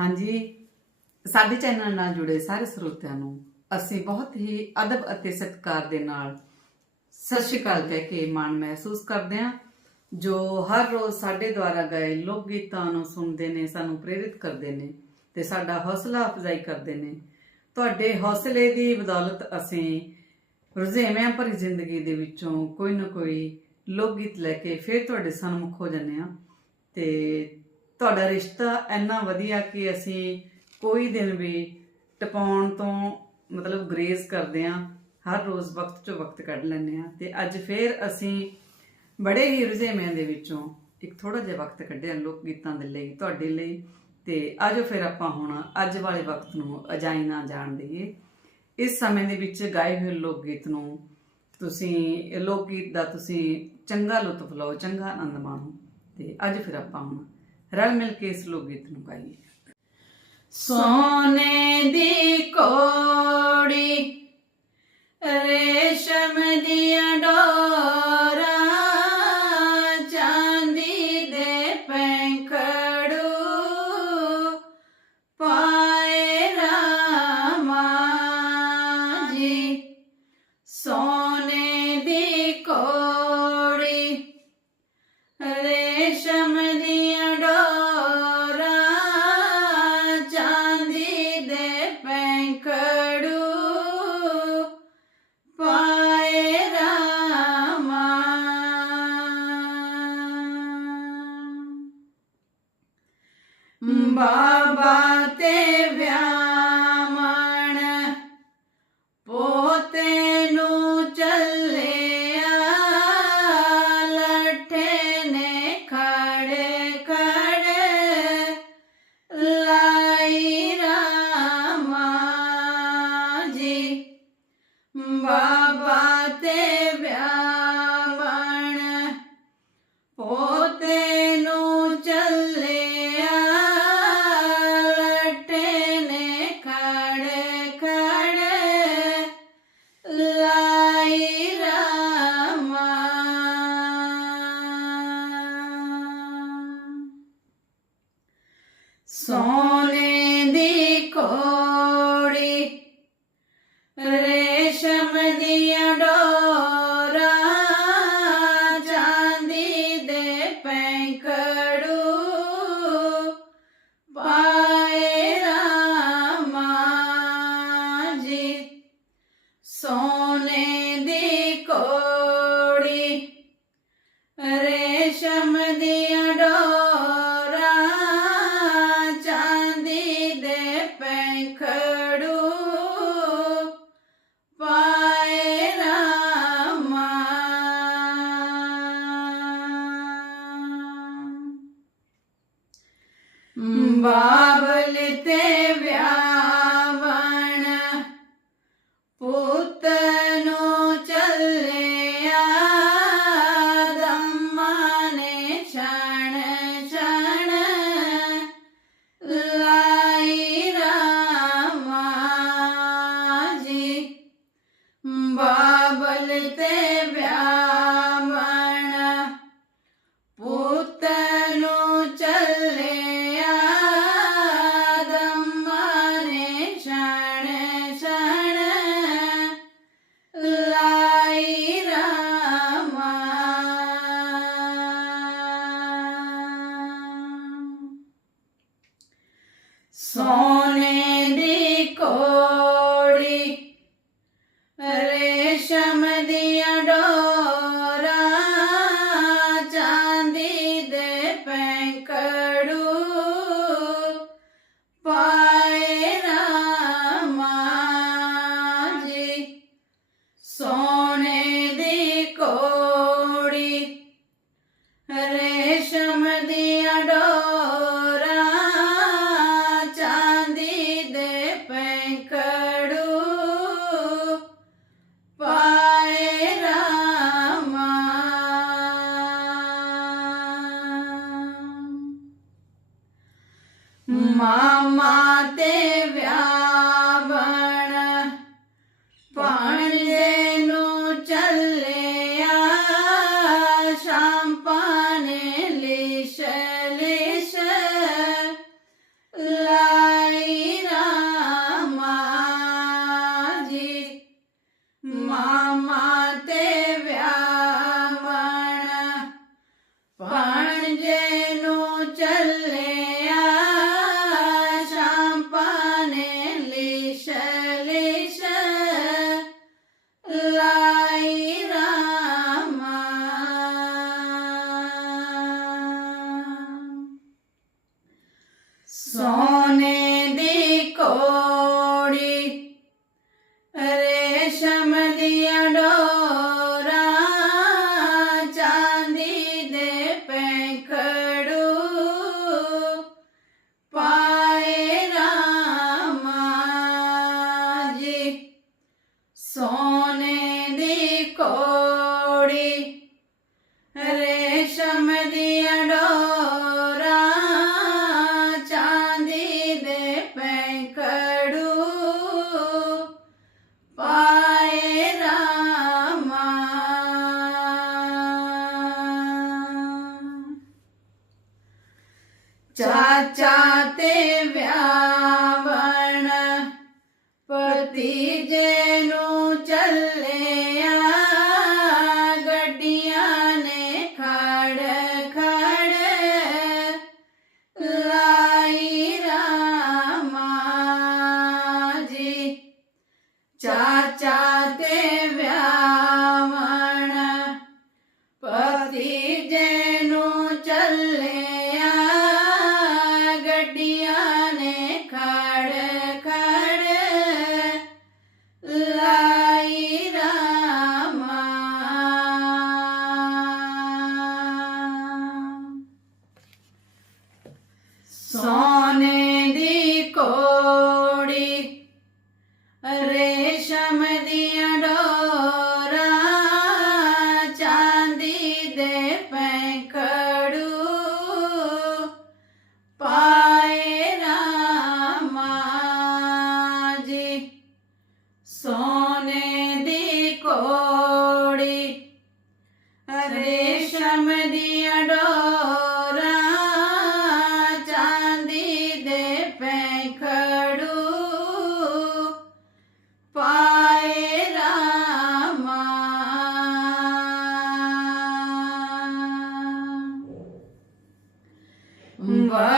ਹਾਂਜੀ। ਸਾਡੇ ਚੈਨਲ ਨਾਲ ਜੁੜੇ ਸਾਰੇ ਸਰੋਤਿਆਂ ਨੂੰ ਅਸੀਂ ਬਹੁਤ ਹੀ ਅਦਬ ਅਤੇ ਸਤਿਕਾਰ ਦੇ ਨਾਲ ਸਤਿ ਸ਼੍ਰੀ ਅਕਾਲ ਕਹਿ ਕੇ ਮਾਣ ਮਹਿਸੂਸ ਕਰਦੇ ਹਾਂ, ਜੋ ਹਰ ਰੋਜ਼ ਸਾਡੇ ਦੁਆਰਾ ਗਏ ਲੋਕ ਗੀਤਾਂ ਨੂੰ ਸੁਣਦੇ ਨੇ, ਸਾਨੂੰ ਪ੍ਰੇਰਿਤ ਕਰਦੇ ਨੇ ਤੇ ਸਾਡਾ ਹੌਸਲਾ ਅਫਜ਼ਾਈ ਕਰਦੇ ਨੇ। ਤੁਹਾਡੇ ਹੌਸਲੇ ਦੀ ਬਦੌਲਤ ਅਸੀਂ ਰੁਝੇਵਿਆਂ ਭਰੀ ਜ਼ਿੰਦਗੀ ਦੇ ਵਿੱਚੋਂ ਕੋਈ ਨਾ ਕੋਈ ਲੋਕ ਗੀਤ ਲੈ ਕੇ ਫਿਰ ਤੁਹਾਡੇ ਸਨਮੁਖ ਹੋ ਜਾਂਦੇ ਹਾਂ ਤੇ ਤੁਹਾਡਾ ਰਿਸ਼ਤਾ ਇੰਨਾ ਵਧੀਆ ਕਿ ਅਸੀਂ ਕੋਈ ਦਿਨ ਵੀ ਟਪਾਉਣ ਤੋਂ ਮਤਲਬ ਗਰੇਜ਼ ਕਰਦੇ ਹਾਂ, ਹਰ ਰੋਜ਼ ਵਕਤ ਚੋਂ ਵਕਤ ਕੱਢ ਲੈਂਦੇ ਹਾਂ ਤੇ ਅੱਜ ਫੇਰ ਅਸੀਂ ਬੜੇ ਹੀ ਰੁਝੇਵਿਆਂ ਦੇ ਵਿੱਚੋਂ ਇੱਕ ਥੋੜਾ ਜਿਹਾ ਵਕਤ ਕੱਢਿਆ ਲੋਕ ਗੀਤਾਂ ਦੇ ਲਈ, ਤੁਹਾਡੇ ਲਈ ਤੇ ਆਜੋ ਫਿਰ ਆਪਾਂ ਹੁਣ ਅੱਜ ਵਾਲੇ ਵਕਤ ਨੂੰ ਅਜਾਈ ਨਾ ਜਾਣ ਦਈਏ। ਇਸ ਸਮੇਂ ਦੇ ਵਿੱਚ ਗਾਏ ਹੋਏ ਲੋਕ ਗੀਤ ਨੂੰ ਤੁਸੀਂ, ਲੋਕ ਗੀਤ ਦਾ ਤੁਸੀਂ ਚੰਗਾ ਲੁਤਫ ਲਓ, ਚੰਗਾ ਆਨੰਦ ਮਾਣੋ ਤੇ ਅੱਜ ਫਿਰ ਆਪਾਂ ਹੁਣ ਰਲ ਮਿਲ ਕੇ ਇਸ ਲੋਕ ਗੀਤ ਨੂੰ ਗਾਈਏ। ਸੋਨੇ ਦੀ ਕੋੜੀ ਰੇਸ਼ਮ ਦੀਆਂ ਡੋਰਾਂ ਬਾਬਾ ਤੇ ਵਿਆਮਣ ਰੇਸ਼ਮ ਦੀਆਂ ਡੋਰਾਂ ਚਾਂਦੀ ਦੇ ਪੈਂਕੜੂ ਪਾਏ ਰਾਮਾ ਜੀ। ਸੋਨੇ ਦੀ ਕੋੜੀ Bye. ਸੋਨੇ ਦੀ ਕੋੜੀ ਚਾਚਾ ਤੇ ਵਿਆਵਣ ਭਤੀਜੇ ਨੂੰ ਚੱਲਿਆ, ਗੱਡੀਆਂ ਨੇ ਖੜ ਖੜ ਲਾਈ ਰਾਮਾ ਜੀ ਚਾਚਾ ਤੇ ਵਿਆਵਣ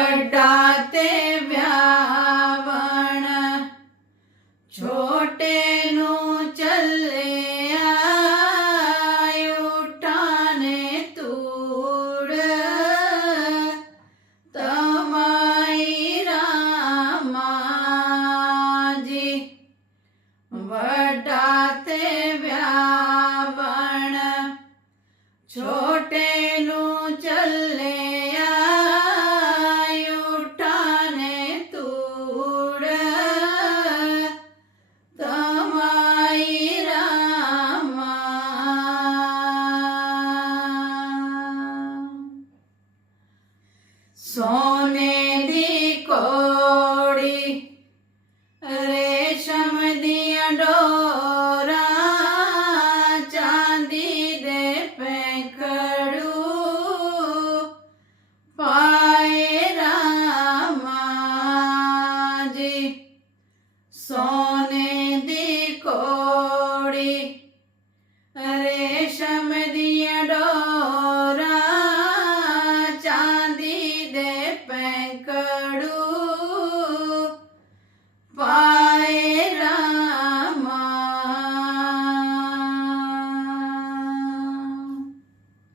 ਵੱਡਾ ਤੇ ਵਿਆਹ